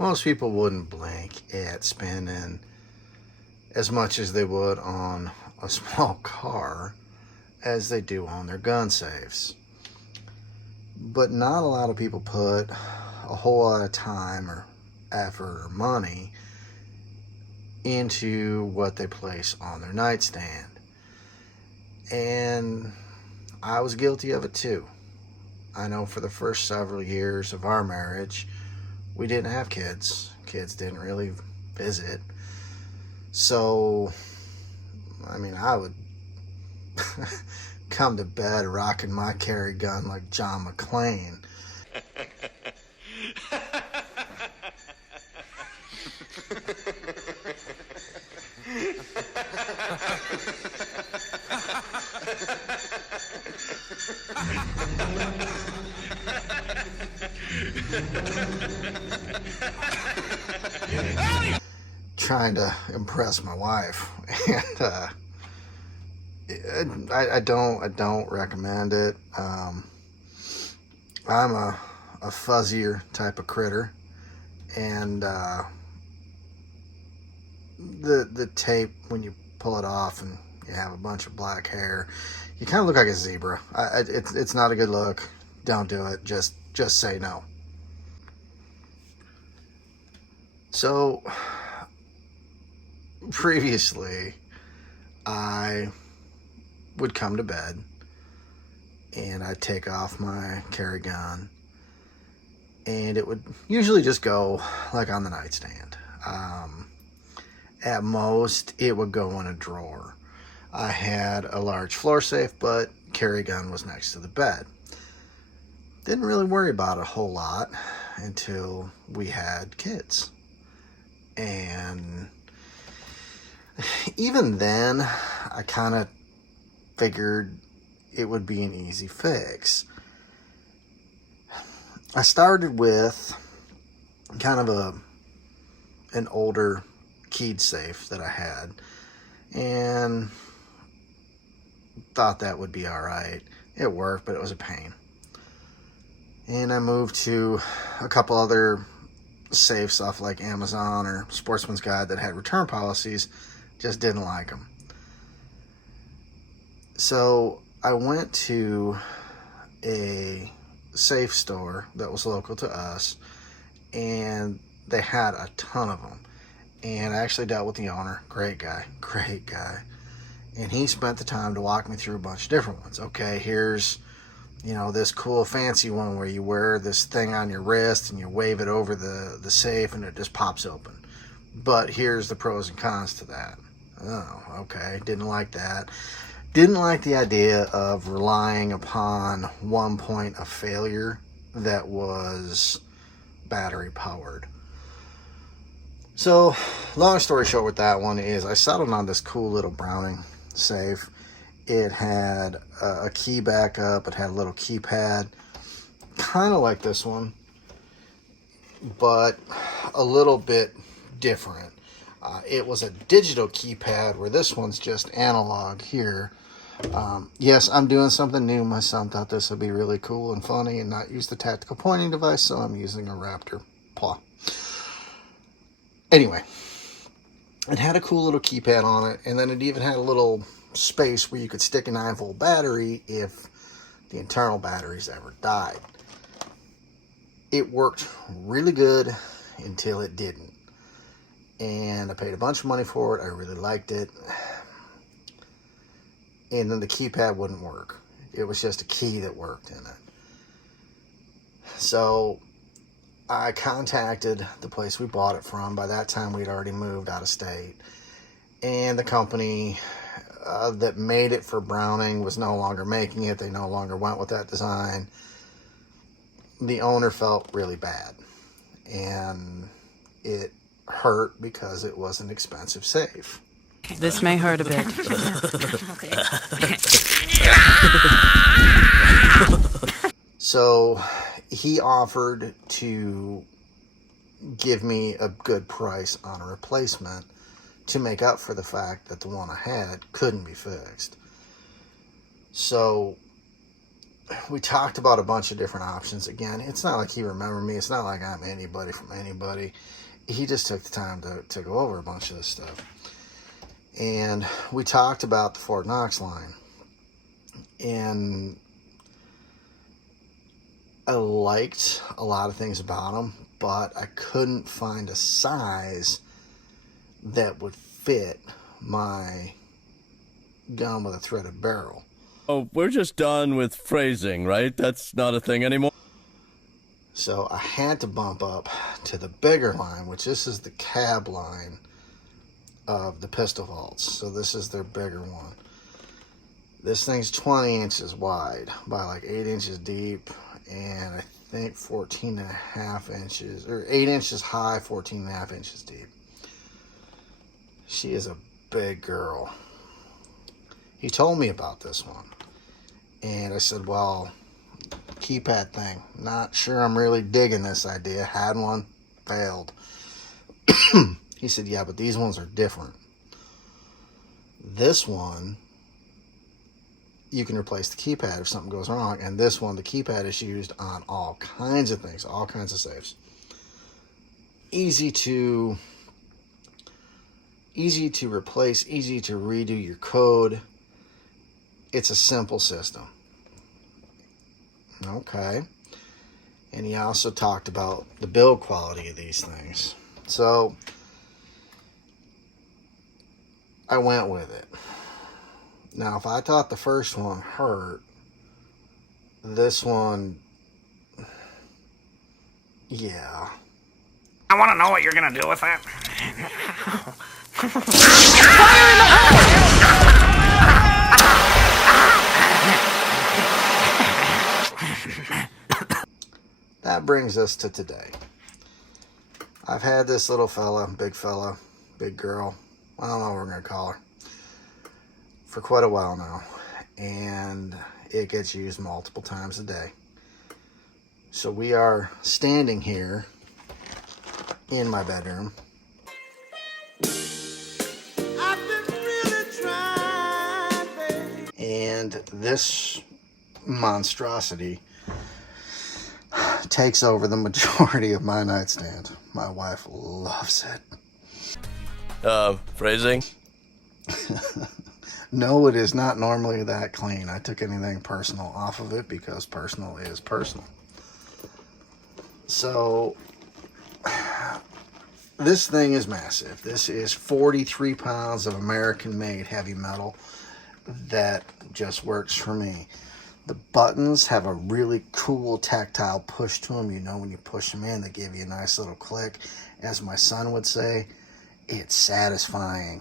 most people wouldn't blink at spending as much as they would on a small car as they do on their gun safes. But not a lot of people put a whole lot of time or effort or money into what they place on their nightstand. And I was guilty of it too. I know for the first several years of our marriage, we didn't have kids. Kids didn't really visit. So, I mean, I would come to bed rocking my carry gun like John McClane. Trying to impress my wife, and I don't recommend it. I'm a fuzzier type of critter, and the tape, when you pull it off and you have a bunch of black hair, you kind of look like a zebra. It's not a good look. Don't do it. Just say no. So previously, I would come to bed and I'd take off my carry gun, and it would usually just go like on the nightstand. At most, it would go in a drawer. I had a large floor safe, but carry gun was next to the bed. Didn't really worry about it a whole lot until we had kids. And even then, I kind of figured it would be an easy fix. I started with kind of an older keyed safe that I had, and thought that would be all right. It worked, but it was a pain. And I moved to a couple other safes off like Amazon or Sportsman's Guide that had return policies. Just didn't like them. So I went to a safe store that was local to us, and they had a ton of them. And I actually dealt with the owner. Great guy. And he spent the time to walk me through a bunch of different ones. Okay, here's, this cool fancy one where you wear this thing on your wrist and you wave it over the safe and it just pops open. But here's the pros and cons to that. Oh, okay. Didn't like that. Didn't like the idea of relying upon one point of failure that was battery powered. So, long story short with that one is I settled on this cool little Browning safe. It had a key backup. It had a little keypad, kind of like this one, but a little bit different. It was a digital keypad where this one's just analog here. Yes, I'm doing something new. My son thought this would be really cool and funny and not use the tactical pointing device, so I'm using a Raptor Paw. Anyway, it had a cool little keypad on it, and then it even had a little space where you could stick a 9-volt battery if the internal batteries ever died. It worked really good until it didn't. And I paid a bunch of money for it. I really liked it. And then the keypad wouldn't work. It was just a key that worked in it. So I contacted the place we bought it from. By that time, we'd already moved out of state. And the company that made it for Browning was no longer making it. They no longer went with that design. The owner felt really bad. And it hurt because it was an expensive safe. This may hurt a bit. So he offered to give me a good price on a replacement to make up for the fact that the one I had couldn't be fixed. So we talked about a bunch of different options. Again, it's not like he remembered me. It's not like I'm anybody from anybody. He just took the time to go over a bunch of this stuff. And we talked about the Fort Knox line. And I liked a lot of things about them, but I couldn't find a size that would fit my gun with a threaded barrel. Oh, we're just done with phrasing, right? That's not a thing anymore. So I had to bump up to the bigger line, which this is the cab line of the pistol vaults. So this is their bigger one. This thing's 20 inches wide by like 8 inches deep, and I think 14 and a half inches, or 8 inches high, 14 and a half inches deep. She is a big girl. He told me about this one, and I said, well, keypad thing, not sure I'm really digging this idea. Had one, failed. He said, yeah, but these ones are different. This one, you can replace the keypad if something goes wrong, and this one, the keypad is used on all kinds of things, all kinds of safes. Easy to replace, easy to redo your code. It's a simple system. Okay. And he also talked about the build quality of these things. So I went with it. Now, if I thought the first one hurt, this one, yeah. I want to know what you're going to do with that. That brings us to today. I've had this little fella, big girl, I don't know what we're going to call her, for quite a while now, and it gets used multiple times a day. So we are standing here in my bedroom. I've been really trying, baby. And this monstrosity takes over the majority of my nightstand. My wife loves it. Phrasing? No, it is not normally that clean. I took anything personal off of it because personal is personal. So, this thing is massive. This is 43 pounds of American-made heavy metal that just works for me. The buttons have a really cool tactile push to them. You know, when you push them in, they give you a nice little click. As my son would say, it's satisfying.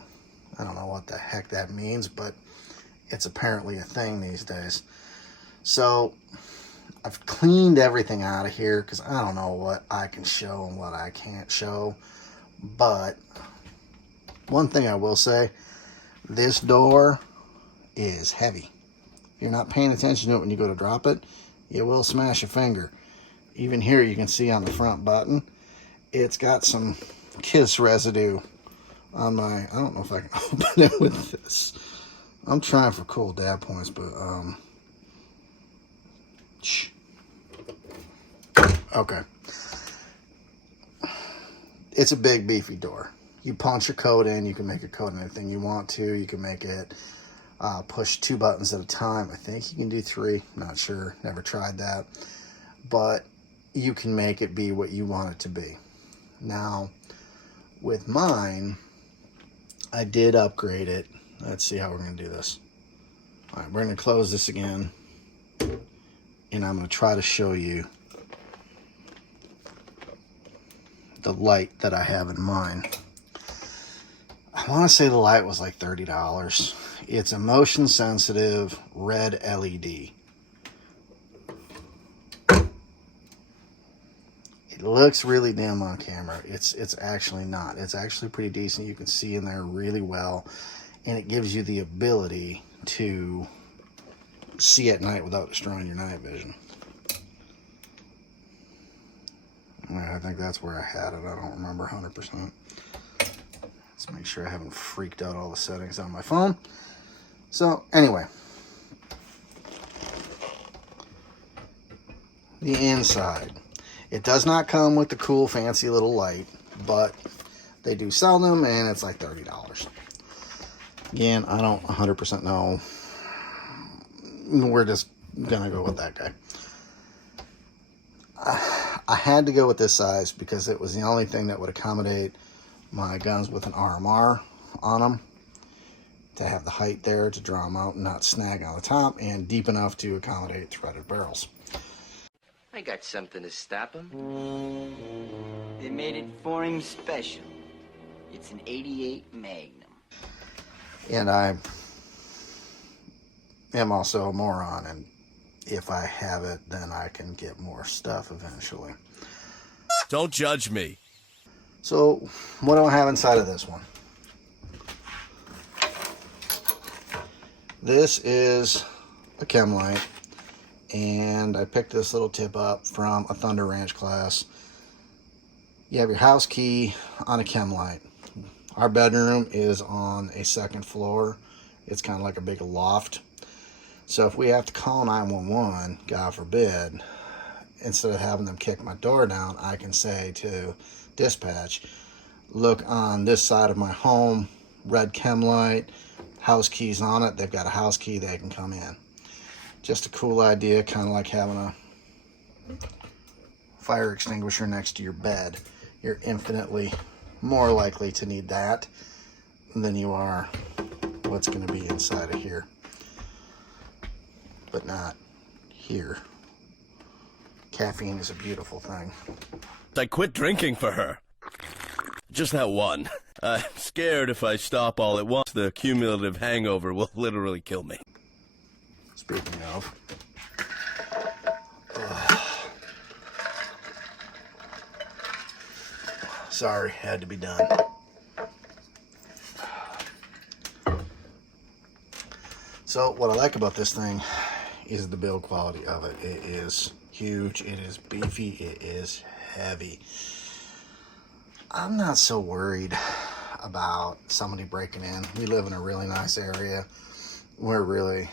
I don't know what the heck that means, but it's apparently a thing these days. So I've cleaned everything out of here because I don't know what I can show and what I can't show. But one thing I will say, this door is heavy. If you're not paying attention to it when you go to drop it, you will smash your finger. Even here you can see on the front button, it's got some kiss residue on my, I don't know if I can open it with this. I'm trying for cool dab points, but okay. It's a big beefy door. You punch your code in, you can make a code in anything you want to. You can make it push 2 buttons at a time. I think you can do 3, not sure, never tried that. But you can make it be what you want it to be. Now, with mine, I did upgrade it. Let's see how we're going to do this. All right, we're going to close this again, and I'm going to try to show you the light that I have in mine. I want to say the light was like $30. It's a motion sensitive red LED. It looks really dim on camera. It's actually not. It's actually pretty decent. You can see in there really well, and it gives you the ability to see at night without destroying your night vision. I think that's where I had it. I don't remember 100%. Let's make sure I haven't freaked out all the settings on my phone. So anyway, the inside. It does not come with the cool fancy little light, but they do sell them and it's like $30. Again, I don't 100% know. We're just gonna go with that guy. I had to go with this size because it was the only thing that would accommodate my guns with an RMR on them, to have the height there to draw them out and not snag on the top, and deep enough to accommodate threaded barrels. I got something to stop him. They made it for him special. It's an 88 Magnum. And I am also a moron, and if I have it, then I can get more stuff eventually. Don't judge me. So, what do I have inside of this one? This is a chem light, and I picked this little tip up from a Thunder Ranch class. You have your house key on a chem light. Our bedroom is on a second floor. It's kind of like a big loft. So if we have to call 911, God forbid, instead of having them kick my door down, I can say to dispatch, look on this side of my home, red chem light, house keys on it. They've got a house key, they can come in. Just a cool idea, kind of like having a fire extinguisher next to your bed. You're infinitely more likely to need that than you are what's going to be inside of here. But not here. Caffeine is a beautiful thing. I quit drinking for her. Just that one. I'm scared if I stop all at once, the cumulative hangover will literally kill me. Speaking of, sorry, had to be done. So what I like about this thing is the build quality of it. It is huge, it is beefy, it is heavy. I'm not so worried about somebody breaking in. We live in a really nice area. We're really,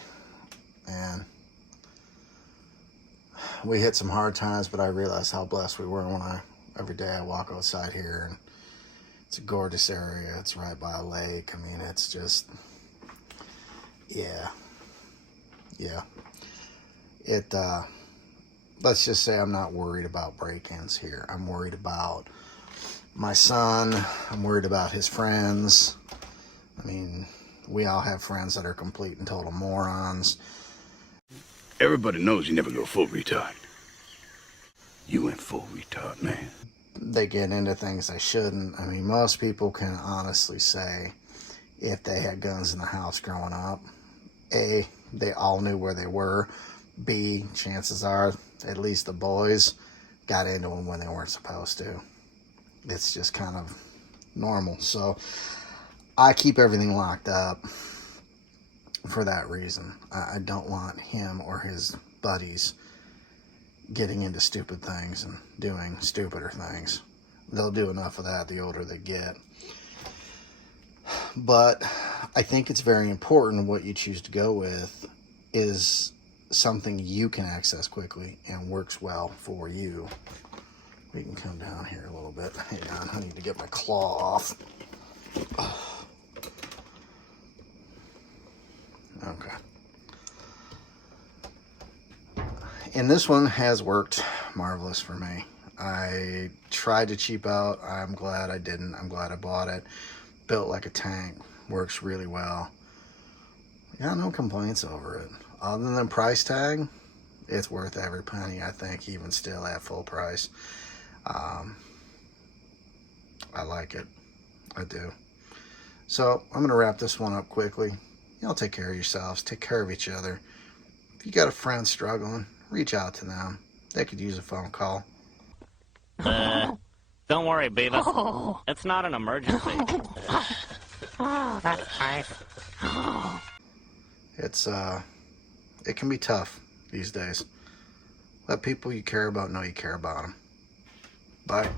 man, we hit some hard times, but I realized how blessed we were when every day I walk outside here, and it's a gorgeous area. It's right by a lake. I mean, it's just, yeah. Let's just say I'm not worried about break-ins here. I'm worried about my son. I'm worried about his friends. I mean, we all have friends that are complete and total morons. Everybody knows you never go full retard. You went full retard, man. They get into things they shouldn't. I mean, most people can honestly say if they had guns in the house growing up, A, they all knew where they were. B, chances are at least the boys got into them when they weren't supposed to. It's just kind of normal. So I keep everything locked up for that reason. I don't want him or his buddies getting into stupid things and doing stupider things. They'll do enough of that the older they get. But I think it's very important what you choose to go with is something you can access quickly and works well for you. We can come down here a little bit. Hang on, I need to get my claw off. Okay. And this one has worked marvelous for me. I tried to cheap out. I'm glad I didn't. I'm glad I bought it. Built like a tank. Works really well. Got no complaints over it. Other than price tag, it's worth every penny, I think, even still at full price. I like it. I do. So I'm going to wrap this one up quickly. Y'all take care of yourselves. Take care of each other. If you got a friend struggling, reach out to them. They could use a phone call. Don't worry, Beavis. It's not an emergency. That's nice. It can be tough these days. Let people you care about know you care about them. Bye.